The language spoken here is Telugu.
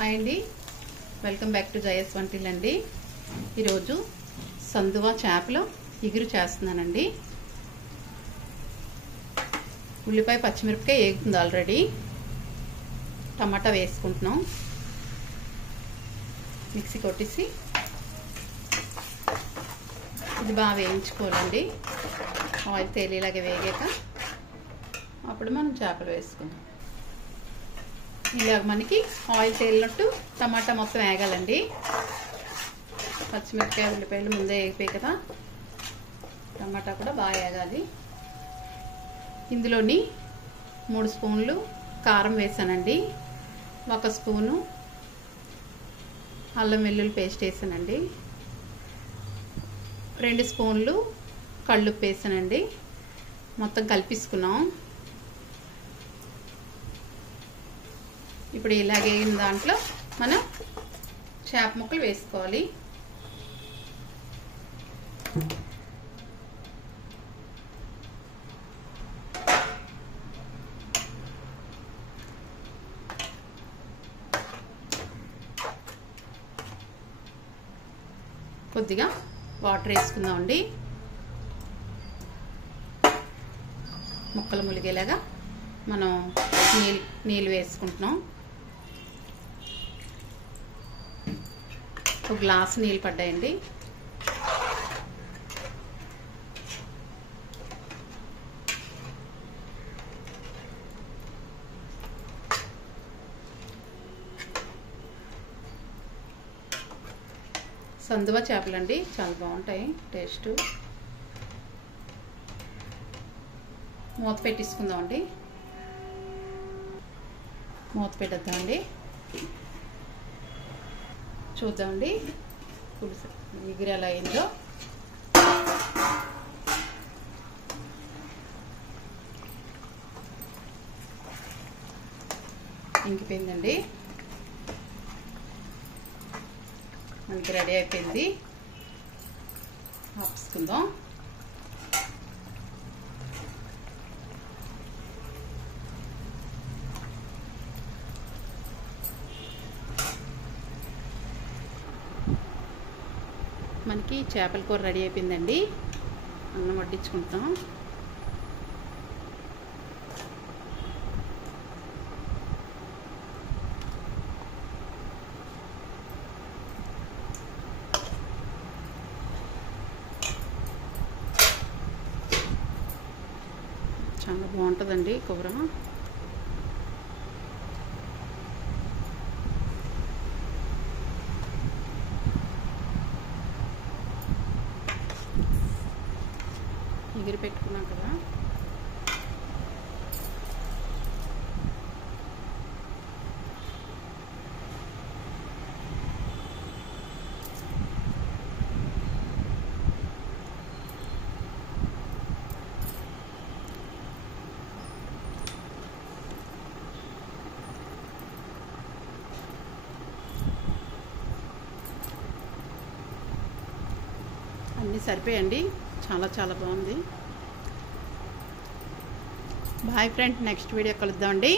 హాయ్ అండి, వెల్కమ్ బ్యాక్ టు జయస్ వంటిల్ అండి. ఈరోజు సందువా చేపలు ఇగురు చేస్తున్నానండి. ఉల్లిపాయ పచ్చిమిరపకాయ వేగుతుంది ఆల్రెడీ. టమాటా వేసుకుంటున్నాం, మిక్సీ కొట్టేసి ఇది బాగా వేయించుకోవాలండి. ఆయిల్ తేలిలాగా వేగాక అప్పుడు మనం చేపలు వేసుకుందాం. ఇలాగ మనకి ఆయిల్ తేలినట్టు టమాటా మొత్తం వేగాలండి. పచ్చిమిరపకాయ ఉల్లిపాయలు ముందే వేగిపోయి కదా, టమాటా కూడా బాగా వేగాలి. ఇందులోని 3 స్పూన్లు కారం వేసానండి, 1 స్పూను అల్లం వెల్లుల్లి పేస్ట్ వేసానండి, 2 స్పూన్లు కళ్ళుప్పు వేసానండి. మొత్తం కలిపేసుకున్నాం. ఇప్పుడు ఇలాగే దాంట్లో మనం చేప ముక్కలు వేసుకోవాలి. కొద్దిగా వాటర్ వేసుకుందామండి. ముక్కలు ములిగేలాగా మనం నీళ్ళు వేసుకుంటున్నాం. ఒక గ్లాసు నీళ్ళు పడ్డాయండి. సందువా చేపలండి, చాలా బాగుంటాయి టేస్ట్. మూత పెట్టేసుకుందామండి. మూత పెట్టేద్దామండి. చూద్దామండి పులుసు ఇగురు ఎలా అయిందో. ఇంకిపోయిందండి, మనకి రెడీ అయిపోయింది. ఆపుకుందాం. మనకి చేపల కూర రెడీ అయిపోయిందండి. అన్నం వడ్డించుకుంటాం. చాలా బాగుంటుందండి కూర. ఎగిరి పెట్టుకున్నాం కదా, అన్నీ సరిపోయండి. చాలా చాలా బాగుంది. బాయ్ ఫ్రెండ్, నెక్స్ట్ వీడియో కలుద్దామండి.